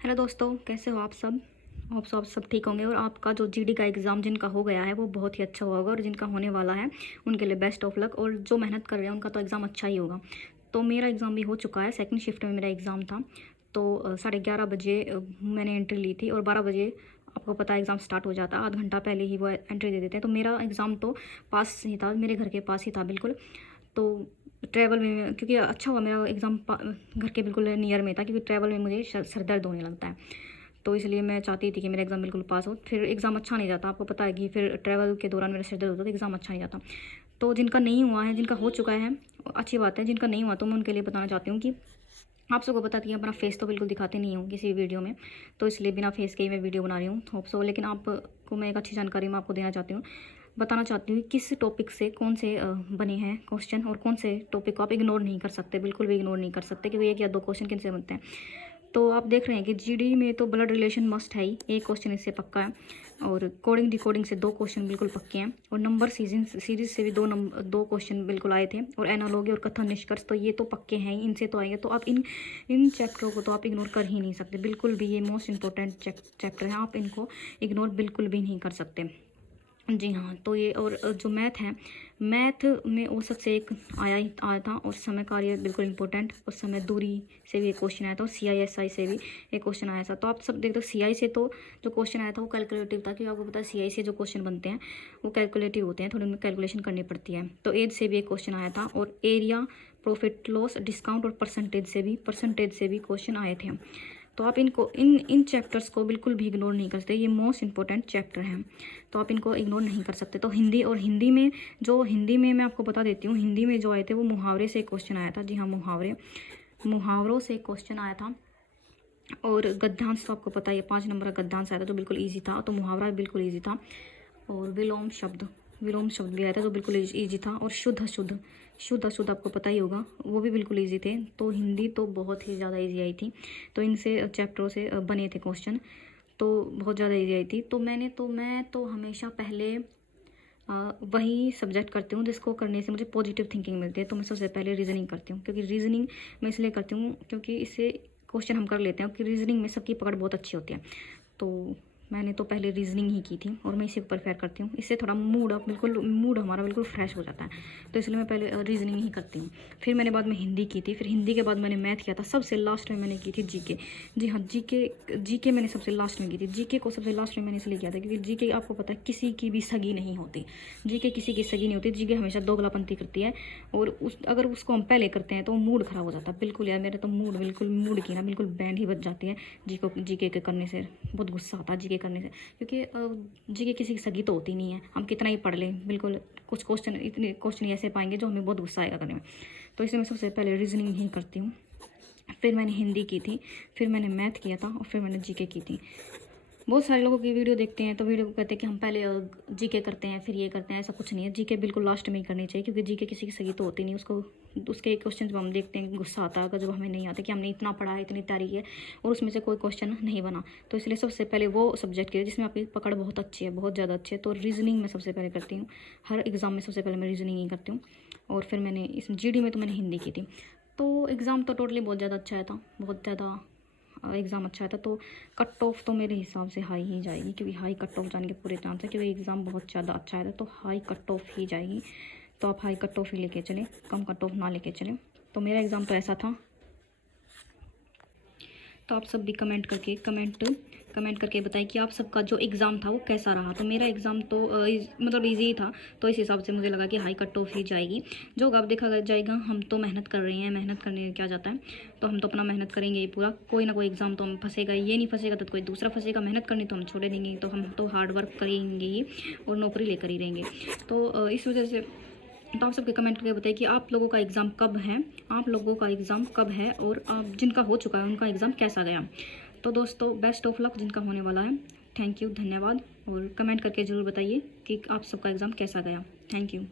Hello दोस्तों, कैसे हो आप सब। आप सब ठीक होंगे और आपका जो जीडी का एग्ज़ाम जिनका हो गया है वो बहुत ही अच्छा होगा और जिनका होने वाला है उनके लिए बेस्ट ऑफ लक। और जो मेहनत कर रहे हैं उनका तो एग्ज़ाम अच्छा ही होगा। तो मेरा एग्ज़ाम भी हो चुका है, सेकंड शिफ्ट में मेरा एग्ज़ाम था। तो 11:30 बजे मैंने एंट्री ली थी और 12 बजे आपको पता है एग्ज़ाम स्टार्ट हो जाता है, आध घंटा पहले ही वो एंट्री दे देते हैं। तो मेरा एग्ज़ाम तो पास ही था, मेरे घर के पास ही था बिल्कुल। तो ट्रैवल में क्योंकि अच्छा हुआ मेरा एग्ज़ाम घर के बिल्कुल नियर में था, क्योंकि ट्रैवल में मुझे सर दर्द होने लगता है। तो इसलिए मैं चाहती थी कि मेरा एग्ज़ाम बिल्कुल पास हो। फिर एग्ज़ाम अच्छा नहीं जाता, आपको पता है कि फिर ट्रैवल के दौरान मेरा सर दर्द होता तो एग्ज़ाम अच्छा नहीं जाता। तो जिनका नहीं हुआ है, जिनका हो चुका है अच्छी बात है, जिनका नहीं हुआ तो मैं उनके लिए बताना चाहती हूँ कि आप सबको पता कि अपना फेस तो बिल्कुल दिखाते नहीं हूँ किसी वीडियो में, तो इसलिए बिना फेस के ही मैं वीडियो बना रही हूँ होप सो। लेकिन आपको मैं एक अच्छी जानकारी मैं आपको देना चाहती हूँ, बताना चाहती हूँ किस टॉपिक से कौन से बने हैं क्वेश्चन और कौन से टॉपिक को आप इग्नोर नहीं कर सकते, बिल्कुल भी इग्नोर नहीं कर सकते, क्योंकि एक या दो क्वेश्चन किन से बनते हैं। तो आप देख रहे हैं कि जीडी में तो ब्लड रिलेशन मस्ट है ही, एक क्वेश्चन इससे पक्का है। और कोडिंग डिकोडिंग से दो क्वेश्चन बिल्कुल पक्के हैं। और नंबर सीरीज से भी दो क्वेश्चन बिल्कुल आए थे। और एनालॉगी और कथन निष्कर्ष तो ये तो पक्के हैं ही, इनसे तो आएंगे। तो आप इन चैप्टरों को तो आप इग्नोर कर ही नहीं सकते बिल्कुल भी। ये मोस्ट इंपॉर्टेंट चैप्टर है, आप इनको इग्नोर बिल्कुल भी नहीं कर सकते। जी हाँ, तो ये और जो मैथ है, मैथ में औसत से एक आया था। और समय कार्य बिल्कुल इंपॉर्टेंट, और समय दूरी से भी एक क्वेश्चन आया था, और CISI से भी एक क्वेश्चन आया था। तो आप सब देखते हो CI से तो जो क्वेश्चन आया था वो कैलकुलेटिव था, क्योंकि आपको पता है CI से जो क्वेश्चन बनते हैं वो कैलकुलेटिव होते हैं, थोड़ी उनमें कैलकुलेशन करनी पड़ती है। तो एज से भी एक क्वेश्चन आया था, और एरिया, प्रॉफिट लॉस, डिस्काउंट और परसेंटेज से भी क्वेश्चन आए थे। तो आप इनको इन चैप्टर्स को बिल्कुल भी इग्नोर नहीं कर सकते, ये मोस्ट इंपॉर्टेंट चैप्टर हैं। तो आप इनको इग्नोर नहीं कर सकते। तो हिंदी में मैं आपको बता देती हूँ, हिंदी में जो आए थे वो मुहावरे से एक क्वेश्चन आया था। जी हाँ, मुहावरों से एक क्वेश्चन आया था। और गद्यांश तो आपको पता है, 5 नंबर का गद्यांश आया था, तो बिल्कुल ईजी था। तो मुहावरा बिल्कुल ईजी था। और विलोम शब्द भी आया था, तो बिल्कुल ईजी था। और शुद्ध अशुद्ध आपको पता ही होगा, वो भी बिल्कुल ईजी थे। तो हिंदी तो बहुत ही ज़्यादा ईजी आई थी। तो इनसे चैप्टरों से बने थे क्वेश्चन, तो बहुत ज़्यादा ईजी आई थी। तो मैं तो हमेशा पहले वही सब्जेक्ट करती हूँ जिसको करने से मुझे पॉजिटिव थिंकिंग मिलती है। तो मैं सबसे पहले रीजनिंग करती हूँ, क्योंकि रीजनिंग मैं इसलिए करती हूँ क्योंकि इससे क्वेश्चन हम कर लेते हैं, क्योंकि रीजनिंग में सबकी पकड़ बहुत अच्छी होती है। तो मैंने तो पहले रीजनिंग ही की थी और मैं इसे प्रेफर करती हूँ। इससे थोड़ा मूड हमारा बिल्कुल फ्रेश हो जाता है। तो इसलिए मैं पहले रीजनिंग ही करती हूँ। फिर मैंने बाद में हिंदी की थी, फिर हिंदी के बाद मैंने मैथ किया था, सबसे लास्ट में मैंने की थी जीके। जी हाँ, जीके मैंने सबसे लास्ट में की थी। जीके को सबसे लास्ट में मैंने इसलिए किया था क्योंकि जीके आपको पता है किसी की भी सगी नहीं होती। जीके किसी की सगी नहीं होती, जीके हमेशा दोगलापंती करती है। और अगर उसको हम पहले करते हैं तो मूड ख़राब हो जाता है बिल्कुल। यार मेरे तो मूड की ना बिल्कुल बैंड ही बज जाती है जीके के करने से। बहुत गुस्सा आता है जीके करने से, क्योंकि जीके किसी की सगी तो होती नहीं है। हम कितना ही पढ़ लें, बिल्कुल कुछ इतने क्वेश्चन ऐसे पाएंगे जो हमें बहुत गुस्सा आएगा करने में। तो इसलिए मैं सबसे पहले रीजनिंग ही करती हूँ। फिर मैंने हिंदी की थी, फिर मैंने मैथ किया था, और फिर मैंने जीके की थी। बहुत सारे लोगों की वीडियो देखते हैं तो वीडियो को कहते हैं कि हम पहले जीके करते हैं फिर ये करते हैं। ऐसा कुछ नहीं है, जीके बिल्कुल लास्ट में ही करनी चाहिए, क्योंकि जीके किसी की सगी तो होती नहीं। उसके क्वेश्चन जब हम देखते हैं गुस्सा आता है अगर जब हमें नहीं आता कि हमने इतना पढ़ा है, इतनी तैयारी है और उसमें से कोई क्वेश्चन नहीं बना। तो इसलिए सबसे पहले वो सब्जेक्ट कीजिए जिसमें आपकी पकड़ बहुत अच्छी है, बहुत ज़्यादा अच्छी है। तो रीजनिंग मैं सबसे पहले करती हूँ, हर एग्ज़ाम में सबसे पहले मैं रीजनिंग ही करती हूँ। और फिर मैंने इस जीडी में तो मैंने हिंदी की थी। तो एग्ज़ाम तो टोटली बहुत ज़्यादा अच्छा आया था, बहुत ज़्यादा एग्ज़ाम अच्छा था। तो कट ऑफ तो मेरे हिसाब से हाई ही जाएगी, क्योंकि हाई कट ऑफ जाने के पूरे चांस है, क्योंकि एग्ज़ाम बहुत ज़्यादा अच्छा है तो हाई कट ऑफ ही जाएगी। तो आप हाई कट ऑफ ही लेके चलें, कम कट ऑफ ना लेके चलें। तो मेरा एग्ज़ाम तो ऐसा था। तो आप सब भी कमेंट करके बताएं कि आप सबका जो एग्ज़ाम था वो कैसा रहा। तो मेरा एग्ज़ाम तो मतलब ईजी ही था, तो इस हिसाब से मुझे लगा कि हाई कट ऑफ ही जाएगी। जो अब देखा जाएगा, हम तो मेहनत कर रहे हैं, मेहनत करने में क्या जाता है। तो हम तो अपना मेहनत करेंगे ही पूरा, कोई ना कोई एग्ज़ाम तो हम फंसेगा, ये नहीं फंसेगा तो कोई दूसरा फंसेगा। मेहनत करनी तो हम छोड़े देंगे, तो हम तो हार्ड वर्क करेंगे ही और नौकरी लेकर ही रहेंगे। तो इस वजह से तो आप सबके कमेंट करके बताइए कि आप लोगों का एग्ज़ाम कब है, और आप जिनका हो चुका है उनका एग्ज़ाम कैसा गया। तो दोस्तों बेस्ट ऑफ लक जिनका होने वाला है। थैंक यू, धन्यवाद। और कमेंट करके ज़रूर बताइए कि आप सबका एग्ज़ाम कैसा गया। Thank you.